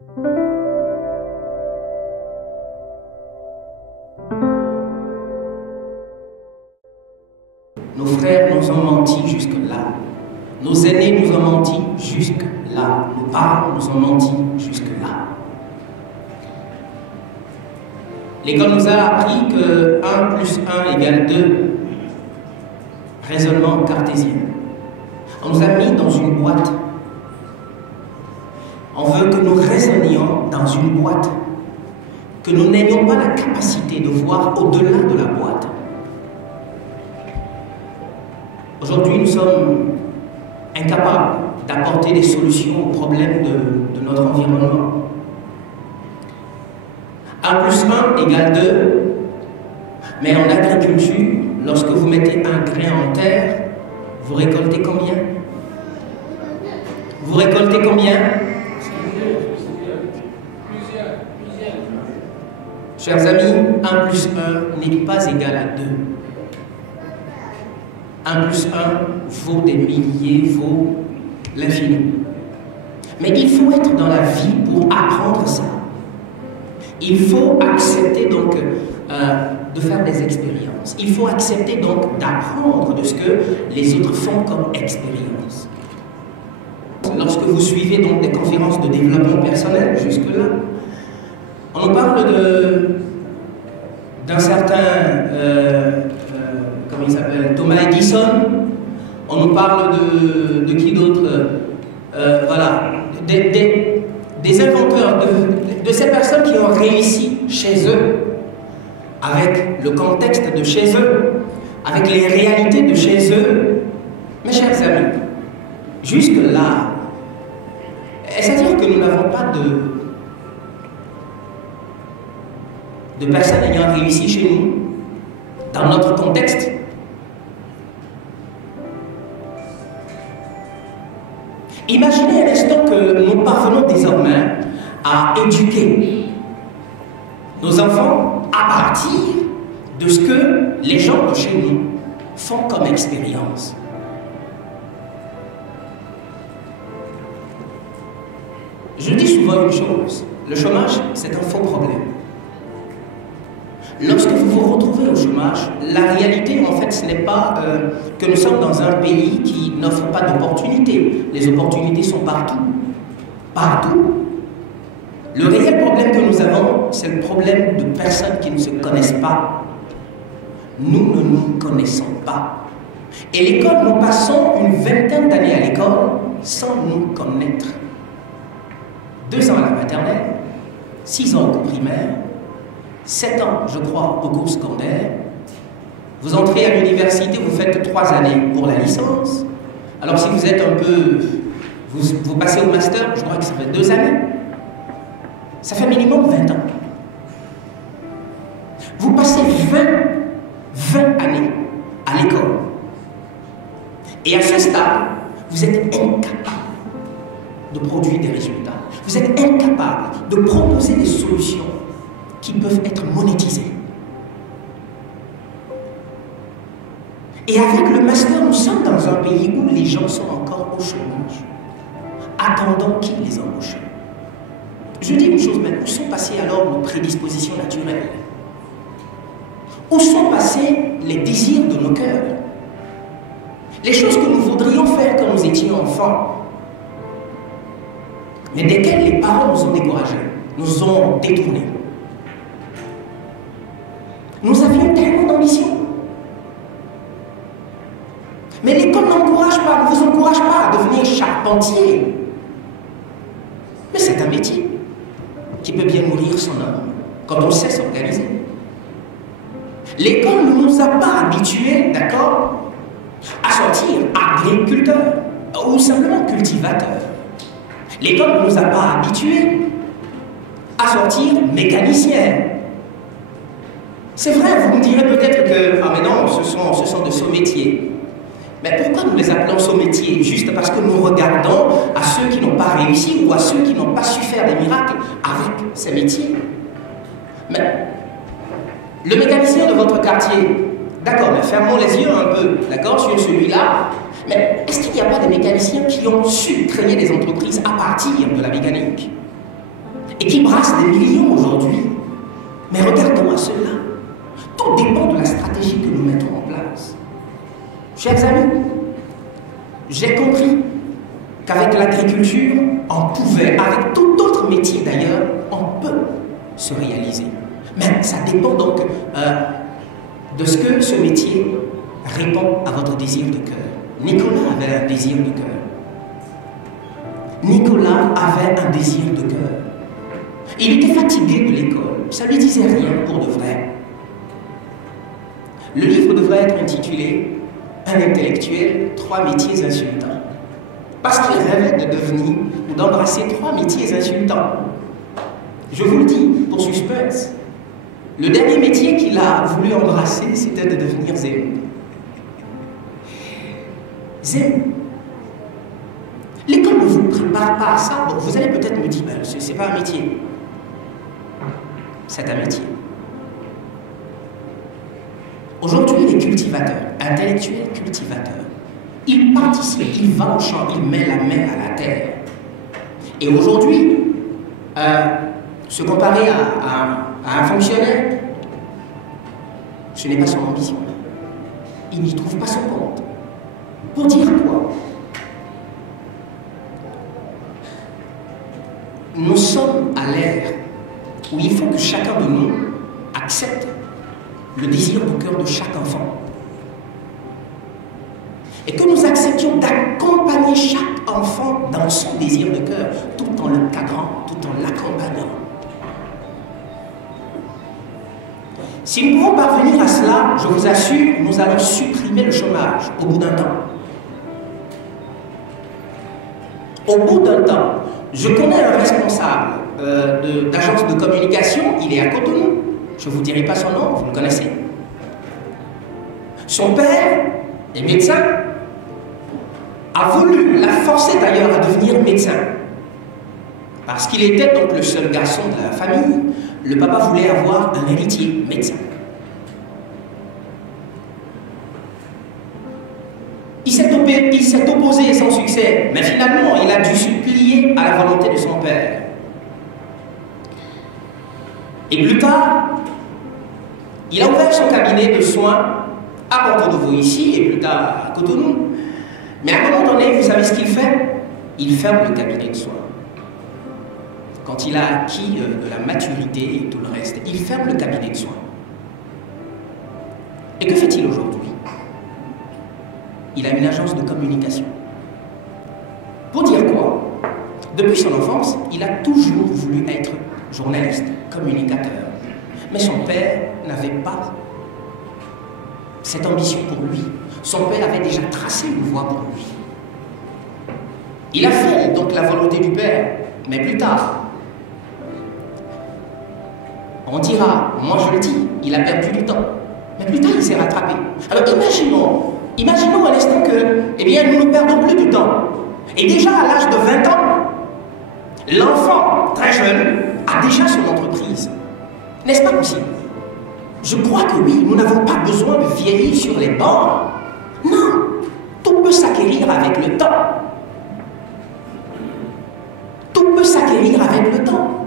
Nos frères nous ont menti jusque-là. Nos aînés nous ont menti jusque-là. Nos parents nous ont menti jusque-là. L'école nous a appris que 1 plus 1 égale 2. Raisonnement cartésien. On nous a mis dans une boîte. On veut que nous raisonnions dans une boîte. Que nous n'ayons pas la capacité de voir au-delà de la boîte. Aujourd'hui, nous sommes incapables d'apporter des solutions aux problèmes de notre environnement. 1 plus 1 égale 2, mais en agriculture, lorsque vous mettez un grain en terre, vous récoltez combien? Vous récoltez combien? Chers amis, 1 plus 1 n'est pas égal à 2. 1 plus 1 vaut des milliers, vaut l'infini. Mais il faut être dans la vie pour apprendre ça. Il faut accepter donc de faire des expériences. Il faut accepter donc d'apprendre de ce que les autres font comme expérience. Lorsque vous suivez donc des conférences de développement personnel, jusque-là, on nous parle d'un certain, comment il s'appelle, Thomas Edison. On nous parle de qui d'autre, voilà, des inventeurs, de ces personnes qui ont réussi chez eux, avec le contexte de chez eux, avec les réalités de chez eux. Mes chers amis, jusque-là, c'est-à-dire que nous n'avons pas de personnes ayant réussi chez nous, dans notre contexte. Imaginez un instant que nous parvenons désormais à éduquer nos enfants à partir de ce que les gens de chez nous font comme expérience. Je dis souvent une chose, le chômage, c'est un faux problème. Lorsque vous vous retrouvez au chômage, la réalité, en fait, ce n'est pas que nous sommes dans un pays qui n'offre pas d'opportunités. Les opportunités sont partout. Partout. Le réel problème que nous avons, c'est le problème de personnes qui ne se connaissent pas. Nous ne nous connaissons pas. Et l'école, nous passons une vingtaine d'années à l'école sans nous connaître. 2 ans à la maternelle, 6 ans au cours primaire, 7 ans, je crois, au cours secondaire. Vous entrez à l'université, vous faites 3 années pour la licence. Alors si vous êtes un peu... Vous passez au master, je crois que ça fait 2 années. Ça fait minimum 20 ans. Vous passez 20 années à l'école. Et à ce stade, vous êtes incapable de produire des résultats. Vous êtes incapable de proposer des solutions qui peuvent être monétisées. Et avec le master, nous sommes dans un pays où les gens sont encore au chômage, attendant qui les embauche. Je dis une chose, mais où sont passées alors nos prédispositions naturelles? Où sont passés les désirs de nos cœurs? Les choses que nous voudrions faire quand nous étions enfants, mais desquelles les parents nous ont découragés, nous ont détournés. Nous avions tellement d'ambition. Mais l'école n'encourage pas, ne vous encourage pas à devenir charpentier. Mais c'est un métier qui peut bien nourrir son homme quand on sait s'organiser. L'école ne nous a pas habitués, d'accord, à sortir agriculteur ou simplement cultivateur. L'école ne nous a pas habitués à sortir mécanicien. C'est vrai, vous me direz peut-être que, ah mais non, ce sont de sots métiers. Mais pourquoi nous les appelons sots métiers? Juste parce que nous regardons à ceux qui n'ont pas réussi ou à ceux qui n'ont pas su faire des miracles avec ces métiers. Mais le mécanicien de votre quartier, d'accord, mais fermons les yeux un peu, d'accord, sur celui-là. Mais est-ce qu'il n'y a pas des mécaniciens qui ont su créer des entreprises à partir de la mécanique? et qui brassent des millions aujourd'hui. Mais regardons à cela. Tout dépend de la stratégie que nous mettons en place. Chers amis, j'ai compris qu'avec l'agriculture, on pouvait, avec tout autre métier d'ailleurs, on peut se réaliser. Mais ça dépend donc de ce que ce métier répond à votre désir de cœur. Nicolas avait un désir de cœur. Nicolas avait un désir de cœur. Il était fatigué de l'école. Ça ne lui disait rien pour de vrai. Le livre devrait être intitulé « Un intellectuel, 3 métiers insultants ». Parce qu'il rêvait de devenir ou d'embrasser 3 métiers insultants. Je vous le dis, pour suspense, le dernier métier qu'il a voulu embrasser, c'était de devenir Zemmour. Zemmour. L'école ne vous prépare pas à ça. Bon, vous allez peut-être me dire, ben, c'est pas un métier. C'est un métier. Aujourd'hui, les cultivateurs, intellectuels cultivateurs, ils participent, ils vont au champ, ils mettent la main à la terre. Et aujourd'hui, se comparer à un fonctionnaire, ce n'est pas son ambition. Il n'y trouve pas son compte. Pour dire quoi? Nous sommes à l'ère où il faut que chacun de nous accepte le désir du cœur de chaque enfant. Et que nous acceptions d'accompagner chaque enfant dans son désir de cœur, tout en le cadrant, tout en l'accompagnant. Si nous pouvons parvenir à cela, je vous assure, nous allons supprimer le chômage au bout d'un temps. Au bout d'un temps, je connais un responsable d'agence de communication, il est à Cotonou. Je ne vous dirai pas son nom, vous le connaissez. Son père est médecin, a voulu, l'a forcé d'ailleurs à devenir médecin. Parce qu'il était donc le seul garçon de la famille, le papa voulait avoir un héritier médecin. Il s'est opposé sans succès, mais finalement, il a dû se plier à la volonté de son père. Et plus tard, il a ouvert son cabinet de soins à Porto-Novo ici, et plus tard à Cotonou. Mais à un moment donné, vous savez ce qu'il fait? Il ferme le cabinet de soins. Quand il a acquis de la maturité et tout le reste, il ferme le cabinet de soins. Et que fait-il aujourd'hui? Il a une agence de communication. Pour dire quoi? Depuis son enfance, il a toujours voulu être journaliste, communicateur. Mais son père n'avait pas cette ambition pour lui. Son père avait déjà tracé une voie pour lui. Il a fait donc la volonté du père, mais plus tard, on dira, moi je le dis, il a perdu du temps. Mais plus tard, il s'est rattrapé. Alors imaginons à l'instant que, eh bien, nous ne perdons plus du temps. Et déjà à l'âge de 20 ans, l'enfant, très jeune, a déjà son entreprise. N'est-ce pas possible? Je crois que oui, nous n'avons pas besoin de vieillir sur les bancs. Non, tout peut s'acquérir avec le temps. Tout peut s'acquérir avec le temps.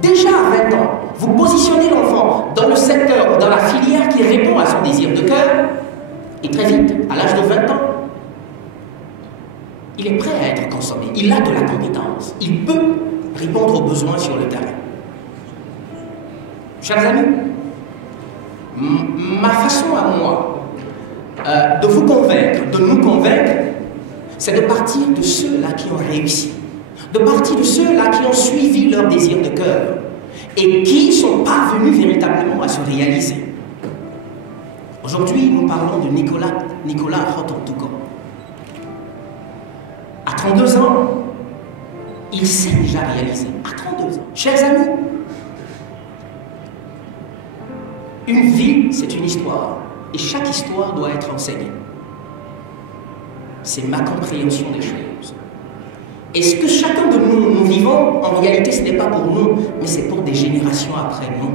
Déjà à 20 ans, vous positionnez l'enfant dans le secteur, dans la filière qui répond à son désir de cœur, et très vite, à l'âge de 20 ans, il est prêt à être consommé. Il a de la compétence. Il peut répondre aux besoins sur le terrain. Chers amis, ma façon à moi de vous convaincre, de nous convaincre, c'est de partir de ceux-là qui ont réussi, de partir de ceux-là qui ont suivi leur désir de cœur et qui sont parvenus véritablement à se réaliser. Aujourd'hui, nous parlons de Nicolas Rotortuko. À 32 ans, il s'est déjà réalisé. À 32 ans. Chers amis, une vie, c'est une histoire. Et chaque histoire doit être enseignée. C'est ma compréhension des choses. Et ce que chacun de nous vivons, en réalité, ce n'est pas pour nous, mais c'est pour des générations après nous.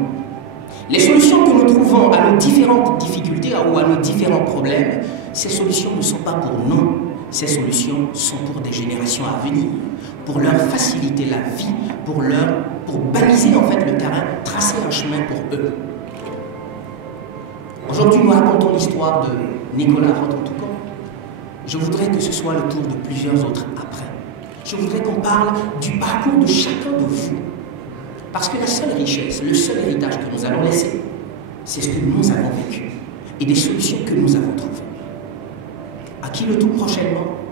Les solutions que nous trouvons à nos différentes difficultés ou à nos différents problèmes, ces solutions ne sont pas pour nous. Ces solutions sont pour des générations à venir, pour leur faciliter la vie, pour préparer le terrain, tracer un chemin pour eux. Aujourd'hui, nous racontons l'histoire de Nicolas Roth-Toucan. Je voudrais que ce soit le tour de plusieurs autres après. Je voudrais qu'on parle du parcours de chacun de vous. Parce que la seule richesse, le seul héritage que nous allons laisser, c'est ce que nous avons vécu et des solutions que nous avons trouvées. À qui le tout prochainement?